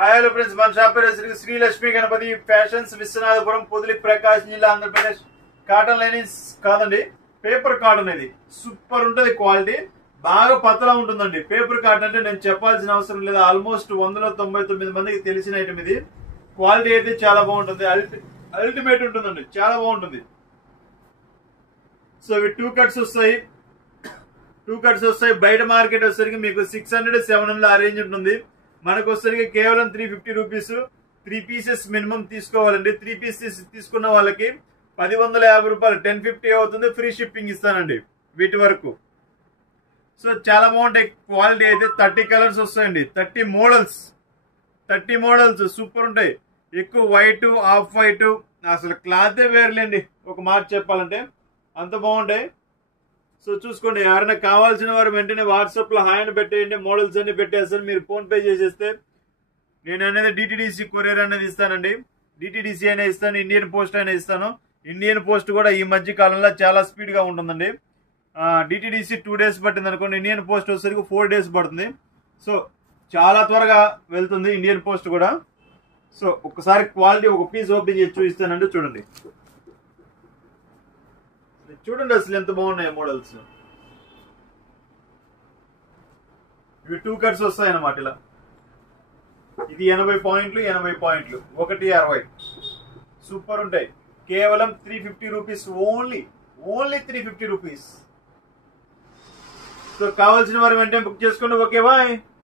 Hi hello friends, మన shop పేరు Shri Lakshmi Ganapati fashions, Viswanathapuram, Podili, ప్రకాశం జిల్లా, ఆంధ్రప్రదేశ్. కాటన్ లైనింగ్స్ కాదండి, పేపర్ కాటన్. ఇది సూపర్ ఉంటుంది, క్వాలిటీ బాగా పతలా ఉంటుందండి. పేపర్ కాటన్ అంటే నేను చెప్పాల్సిన అవసరం లేదు, ఆల్మోస్ట్ 199 మందికి తెలిసిన ఐటమ్ ఇది. క్వాలిటీ అయితే చాలా బాగుంటుంది, అల్టిమేట్ ఉంటుందండి, చాలా బాగుంటుంది. సో ఇవి టూ కట్స్ వస్తాయి. బయట మార్కెట్ వచ్చేసరికి మీకు 600-700 ఆ రేంజ్ ఉంటుంది. మనకు వచ్చేసరికి కేవలం 350 రూపీస్. 3 పీసెస్ మినిమం తీసుకోవాలండి. 3 పీసెస్ తీసుకున్న వాళ్ళకి 1050 రూపాయలు, 1050 అవుతుంది. ఫ్రీ షిప్పింగ్ ఇస్తానండి వీటి వరకు. సో చాలా బాగుంటాయి. క్వాలిటీ అయితే 30 కలర్స్ వస్తాయండి, 30 మోడల్స్ సూపర్ ఉంటాయి. ఎక్కువ వైట్, ఆఫ్ వైట్, అసలు క్లాతే వేర్లేండి ఒక మాట చెప్పాలంటే, అంత బాగుంటాయి. సో చూసుకోండి, ఎవరైనా కావాల్సిన వారు వెంటనే వాట్సాప్ లో హాయ్ అని పెట్టేయండి. మోడల్స్ అన్ని పెట్టేస్తాను, మీరు ఫోన్ పే చేసేస్తే నేను అనేది డిటిడిసి కొరియర్ అనేది ఇస్తానండి. డిటిడిసి అయినా ఇస్తాను, ఇండియన్ పోస్ట్ అయినా ఇస్తాను. ఇండియన్ పోస్ట్ కూడా ఈ మధ్య కాలంలో చాలా స్పీడ్ గా ఉంటుందండి. డిటిడిసి 2 days పట్టింది అనుకోండి, ఇండియన్ పోస్ట్ వచ్చేసరికి 4 days పడుతుంది. సో చాలా త్వరగా వెళ్తుంది ఇండియన్ పోస్ట్ కూడా. సో ఒకసారి క్వాలిటీ ఒక పీస్ ఓపెన్ చేసి చూపిస్తానండి. చూడండి అసలు ఎంత బాగున్నాయి మోడల్స్. ఇవి 2 కట్స్ వస్తాయి అన్నమాట. ఇలా ఇది 80 పాయింట్లు, 1 60. సూపర్ ఉంటాయి. కేవలం 350 రూపీస్, ఓన్లీ 350 రూపీస్. సో కావాల్సిన వారు వెంటనే బుక్ చేసుకోండి. Okay bye.